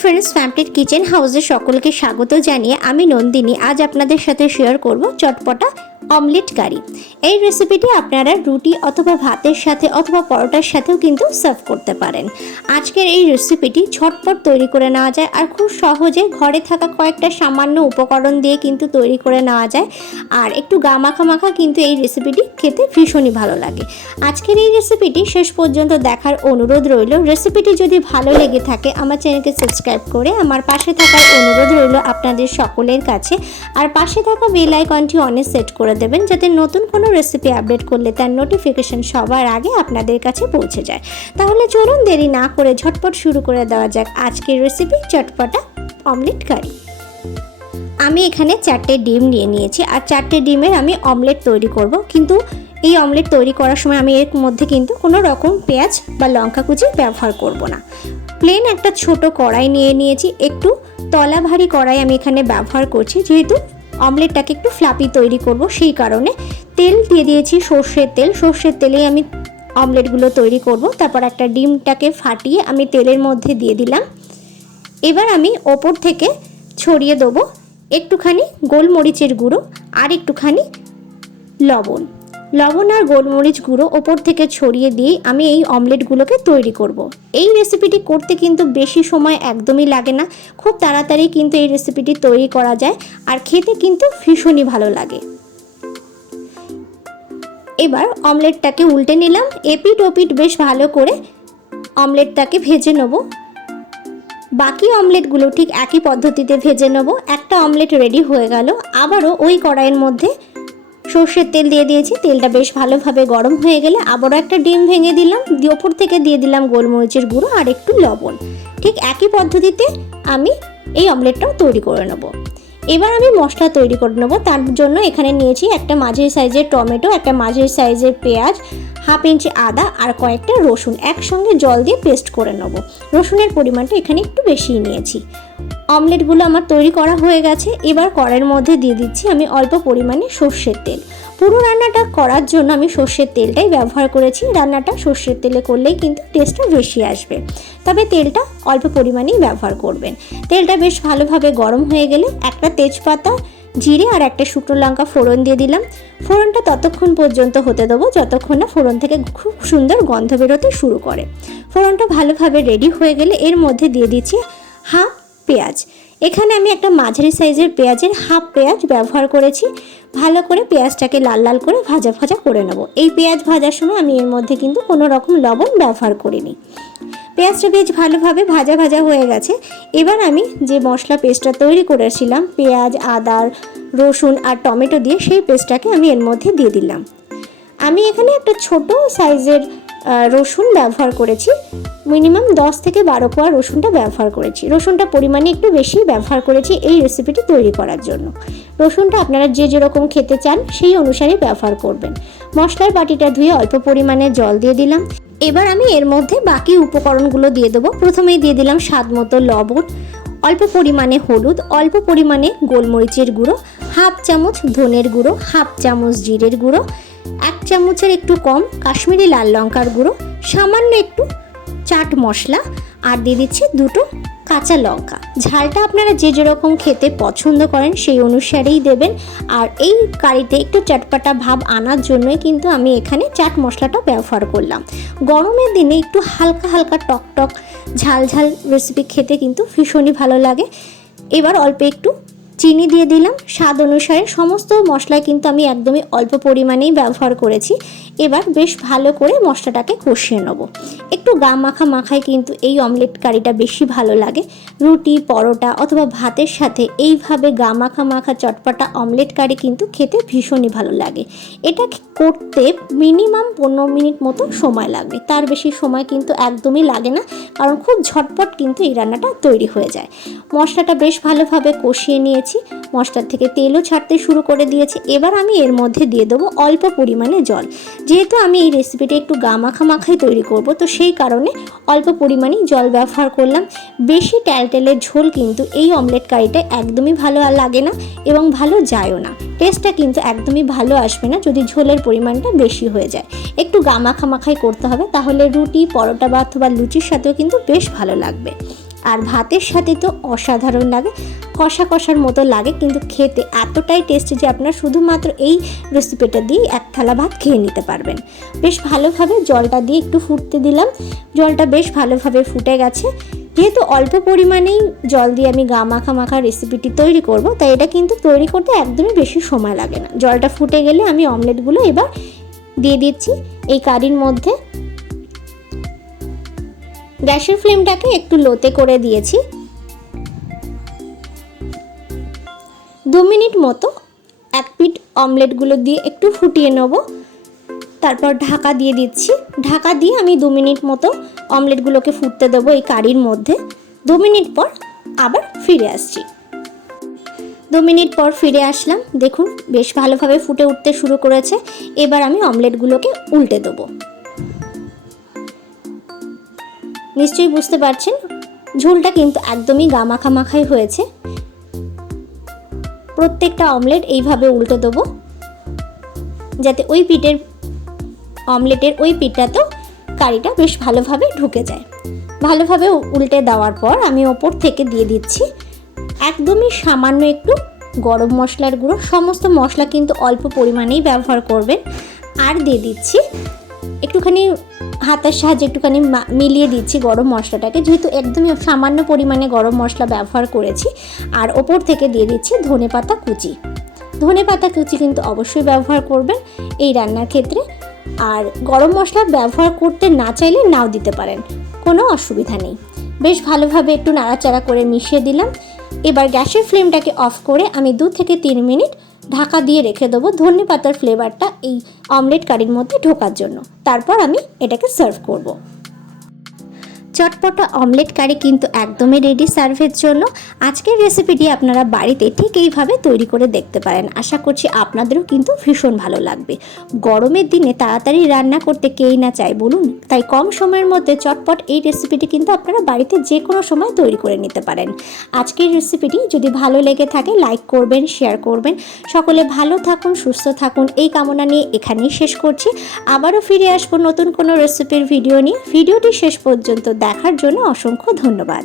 Friends, ফ্যামিলির kitchen হাউসে সকলকে স্বাগত জানিয়ে আমি নন্দিনী আজ আপনাদের সাথে শেয়ার করব চটপটা অমলেট কারি। এই রেসিপিটি আপনারা রুটি অথবা ভাতের সাথে অথবা পরোটার সাথেও কিন্তু সার্ভ করতে পারেন। আজকের এই রেসিপিটি ঝটপট তৈরি করে নেওয়া যায় আর খুব সহজে ঘরে থাকা কয়েকটা সামান্য উপকরণ দিয়ে কিন্তু তৈরি করে নেওয়া যায়। আর একটু গা মাখা মাখা কিন্তু এই রেসিপিটি খেতে ভীষণই ভালো লাগে। আজকের এই রেসিপিটি শেষ পর্যন্ত দেখার অনুরোধ রইল। রেসিপিটি যদি ভালো লেগে থাকে আমার চ্যানেলকে সাবস্ক্রাইব করে আমার পাশে থাকার অনুরোধ রইল আপনাদের সকলের কাছে। আর পাশে থাকা বেল আইকনটি অনে সেট করে দেবেন যাতে নতুন কোনো রেসিপি আপডেট করলে তার নোটিফিকেশন সবার আগে আপনাদের কাছে পৌঁছে যায়। তাহলে চলুন দেরি না করে ঝটপট শুরু করে দেওয়া যাক আজকের রেসিপি চটপটা অমলেট কারি। আমি এখানে 4টে ডিম নিয়ে নিয়েছি আর 4টে ডিমের আমি অমলেট তৈরি করব। কিন্তু এই অমলেট তৈরি করার সময় আমি এর মধ্যে কিন্তু কোনো রকম পেঁয়াজ বা লঙ্কা কুচি ব্যবহার করব না। প্লেন একটা ছোট কড়াই নিয়ে নিয়েছি, একটু তলা ভারী কড়াই আমি এখানে ব্যবহার করছি যেহেতু অমলেটটাকে একটু ফ্লাপি তৈরি করব, সেই কারণে তেল দিয়ে দিয়েছি সর্ষের তেল। সর্ষের তেলেই আমি অমলেটগুলো তৈরি করব। তারপর একটা ডিমটাকে ফাটিয়ে আমি তেলের মধ্যে দিয়ে দিলাম। এবার আমি ওপর থেকে ছড়িয়ে দেবো একটুখানি গোলমরিচের গুঁড়ো আর একটুখানি লবণ আর গোলমরিচ গুঁড়ো ওপর থেকে ছড়িয়ে দিয়ে আমি এই অমলেটগুলোকে তৈরি করব। এই রেসিপিটি করতে কিন্তু বেশি সময় একদমই লাগে না, খুব তাড়াতাড়ি কিন্তু এই রেসিপিটি তৈরি করা যায় আর খেতে কিন্তু ভীষণই ভালো লাগে। এবার অমলেটটাকে উল্টে নিলাম, এপিট ওপিট বেশ ভালো করে অমলেটটাকে ভেজে নেব। বাকি অমলেটগুলো ঠিক একই পদ্ধতিতে ভেজে নেব। একটা অমলেট রেডি হয়ে গেল। আবারও ওই কড়াইয়ের মধ্যে সর্ষের তেল দিয়ে দিয়েছি। তেলটা বেশ ভালোভাবে গরম হয়ে গেলে আবারও একটা ডিম ভেঙে দিলাম, দিয়ে ওপর থেকে দিয়ে দিলাম গোলমরিচের গুঁড়ো আর একটু লবণ। ঠিক একই পদ্ধতিতে আমি এই অমলেটটাও তৈরি করে নেব। এবার আমি মশলা তৈরি করে নেব। তার জন্য এখানে নিয়েছি একটা মাঝারি সাইজের টমেটো, একটা মাঝারি সাইজের পেঁয়াজ, হাফ ইঞ্চি আদা আর কয়েকটা রসুন একসঙ্গে জল দিয়ে পেস্ট করে নেব। রসুনের পরিমাণটা এখানে একটু বেশিই নিয়েছি। অমলেটগুলো আমার তৈরি করা হয়ে গেছে। এবার কড়াইয়ের মধ্যে দিয়ে দিচ্ছি আমি অল্প পরিমাণে সর্ষের তেল। পুরো রান্নাটা করার জন্য আমি সর্ষের তেলটাই ব্যবহার করেছি। রান্নাটা সর্ষের তেলে করলেই কিন্তু টেস্টটা বেশি আসবে, তবে তেলটা অল্প পরিমাণেই ব্যবহার করবেন। তেলটা বেশ ভালোভাবে গরম হয়ে গেলে একটা তেজপাতা, জিরে আর একটা শুকনো লঙ্কা ফোড়ন দিয়ে দিলাম। ফোড়নটা ততক্ষণ পর্যন্ত হতে দেবো যতক্ষণ না ফোড়ন থেকে খুব সুন্দর গন্ধ বেরোতে শুরু করে। ফোড়নটা ভালোভাবে রেডি হয়ে গেলে এর মধ্যে দিয়ে দিচ্ছি হাফ পেঁয়াজ। এখানে আমি একটা মাঝারি সাইজের পেঁয়াজের হাফ পেঁয়াজ ব্যবহার করেছি। ভালো করে পেঁয়াজটাকে লাল লাল করে ভাজা করে নেব। এই পেঁয়াজ ভাজার সময় আমি এর মধ্যে কিন্তু কোনো রকম লবণ ব্যবহার করিনি। পেঁয়াজটা বেশ ভালোভাবে ভাজা হয়ে গেছে। এবার আমি যে মশলা পেস্টটা তৈরি করেছিলাম পেঁয়াজ, আদা, রসুন আর টমেটো দিয়ে, সেই পেস্টটাকে আমি এর মধ্যে দিয়ে দিলাম। আমি এখানে একটা ছোট সাইজের রসুন ব্যবহার করেছি, মিনিমাম 10 থেকে 12 কোয়া রসুনটা ব্যবহার করেছি। রসুনটা পরিমাণে একটু বেশি ব্যবহার করেছি এই রেসিপিটি তৈরি করার জন্য। রসুনটা আপনারা যে যেরকম খেতে চান সেই অনুসারে ব্যবহার করবেন। মশলার বাটিটা ধুয়ে অল্প পরিমাণে জল দিয়ে দিলাম। এবার আমি এর মধ্যে বাকি উপকরণগুলো দিয়ে দেবো। প্রথমেই দিয়ে দিলাম স্বাদ মতো লবণ, অল্প পরিমাণে হলুদ, অল্প পরিমাণে গোলমরিচের গুঁড়ো, হাফ চামচ ধনের গুঁড়ো, হাফ চামচ জিরের গুঁড়ো, 1 চামচের একটু কম কাশ্মীরি লাল লঙ্কার গুঁড়ো, সামান্য একটু চাট মশলা আর দিয়ে দিচ্ছি 2টো কাঁচা লঙ্কা। ঝালটা আপনারা যে যেরকম খেতে পছন্দ করেন সেই অনুসারেই দেবেন। আর এই কারিতে একটু চটপটা ভাব আনার জন্যই কিন্তু আমি এখানে চাট মশলাটা ব্যবহার করলাম। গরমের দিনে একটু হালকা টক ঝাল রেসিপি খেতে কিন্তু ভীষণই ভালো লাগে। এবার অল্প একটু চিনি দিয়ে দিলাম স্বাদ অনুসারে। সমস্ত মশলা কিন্তু আমি একদমই অল্প পরিমাণেই ব্যবহার করেছি। এবার বেশ ভালো করে মশলাটাকে কষিয়ে নেব। একটু গা মাখায় কিন্তু এই অমলেট কারিটা বেশি ভালো লাগে। রুটি, পরোটা অথবা ভাতের সাথে এইভাবে গা মাখা চটপটা অমলেট কারি কিন্তু খেতে ভীষণই ভালো লাগে। এটা করতে মিনিমাম 15 মিনিট মতো সময় লাগবে, তার বেশি সময় কিন্তু একদমই লাগে না, কারণ খুব ঝটপট কিন্তু এই রান্নাটা তৈরি হয়ে যায়। মশলাটা বেশ ভালোভাবে কষিয়ে নিয়েছি, মশলার থেকে তেলও ছাড়তে শুরু করে দিয়েছে। এবার আমি এর মধ্যে দিয়ে দেবো অল্প পরিমাণে জল। যেহেতু আমি এই রেসিপিটা একটু গা মাখাই তৈরি করব, তো সেই কারণে অল্প পরিমাণেই জল ব্যবহার করলাম। বেশি টেলটেলে ঝোল কিন্তু এই অমলেট কারিটা একদমই ভালো লাগে না এবং ভালো যায়ও না। টেস্টটা কিন্তু একদমই ভালো আসবে না যদি ঝোলের পরিমাণটা বেশি হয়ে যায়। একটু গা মাখাই করতে হবে, তাহলে রুটি, পরোটা বা অথবা লুচির সাথেও কিন্তু বেশ ভালো লাগবে। আর ভাতের সাথে তো অসাধারণ লাগে, কষা কষার মতো লাগে, কিন্তু খেতে এতটাই টেস্টি যে আপনারা শুধুমাত্র এই রেসিপিটা দিয়ে এক থালা ভাত খেয়ে নিতে পারবেন। বেশ ভালোভাবে জলটা দিয়ে একটু ফুটতে দিলাম, জলটা বেশ ভালোভাবে ফুটে গেছে। যেহেতু অল্প পরিমাণেই জল দিয়ে আমি গা মাখা মাখা রেসিপিটি তৈরি করব, তাই এটা কিন্তু তৈরি করতে একদমই বেশি সময় লাগে না। জলটা ফুটে গেলে আমি অমলেটগুলো এবার দিয়ে দিচ্ছি এই কারির মধ্যে। গ্যাসের ফ্লেমটাকে একটু লোতে করে দিয়েছি। 2 মিনিট মতো এক পিঠ অমলেটগুলো দিয়ে একটু ফুটিয়ে নেব, তারপর ঢাকা দিয়ে দিচ্ছি। ঢাকা দিয়ে আমি 2 মিনিট মতো অমলেটগুলোকে ফুটতে দেবো এই কারির মধ্যে। 2 মিনিট পর আবার ফিরে আসছি। 2 মিনিট পর ফিরে আসলাম, দেখুন বেশ ভালোভাবে ফুটে উঠতে শুরু করেছে। এবার আমি অমলেটগুলোকে উল্টে দেবো। নিশ্চয়ই বুঝতে পারছেন ঝোলটা কিন্তু একদমই গা মাখা মাখাই হয়েছে। প্রত্যেকটা অমলেট এইভাবে উল্টে দেবো, যাতে ওই পিঠের অমলেটের ওই পিঠটাতেও কারিটা বেশ ভালোভাবে ঢুকে যায়। ভালোভাবে উল্টে দেওয়ার পর আমি ওপর থেকে দিয়ে দিচ্ছি একদমই সামান্য একটু গরম মশলার গুঁড়ো। সমস্ত মশলা কিন্তু অল্প পরিমাণেই ব্যবহার করবেন। আর দিয়ে দিচ্ছি একটুখানি হাতের সাহায্যে একটুখানি মিলিয়ে দিচ্ছি গরম মশলাটাকে, যেহেতু একদমই সামান্য পরিমাণে গরম মশলা ব্যবহার করেছি। আর ওপর থেকে দিয়ে দিচ্ছি ধনেপাতা কুচি। ধনেপাতা কুচি কিন্তু অবশ্যই ব্যবহার করবেন এই রান্নার ক্ষেত্রে। আর গরম মশলা ব্যবহার করতে না চাইলে নাও দিতে পারেন, কোনো অসুবিধা নেই। বেশ ভালোভাবে একটু নাড়াচাড়া করে মিশিয়ে দিলাম। এবার গ্যাসের ফ্লেমটাকে অফ করে আমি 2 থেকে 3 মিনিট ঢাকা দিয়ে রেখে দেবো ধনেপাতার ফ্লেভারটা এই অমলেট কারির মধ্যে ঢোকার জন্য। তারপর আমি এটাকে সার্ভ করব। চটপটা অমলেট কারি কিন্তু একদমই রেডি সার্ভের জন্য। আজকের রেসিপিটি আপনারা বাড়িতে ঠিক এইভাবে তৈরি করে দেখতে পারেন। আশা করছি আপনাদেরও কিন্তু ভীষণ ভালো লাগবে। গরমের দিনে তাড়াতাড়ি রান্না করতে কেই না চায় বলুন, তাই কম সময়ের মধ্যে চটপট এই রেসিপিটি কিন্তু আপনারা বাড়িতে যে কোনো সময় তৈরি করে নিতে পারেন। আজকের রেসিপিটি যদি ভালো লেগে থাকে লাইক করবেন, শেয়ার করবেন। সকলে ভালো থাকুন, সুস্থ থাকুন এই কামনা নিয়ে এখানেই শেষ করছি। আবারও ফিরে আসবো নতুন কোনো রেসিপির ভিডিও নিয়ে। ভিডিওটি শেষ পর্যন্ত দেখার জন্য অসংখ্য ধন্যবাদ।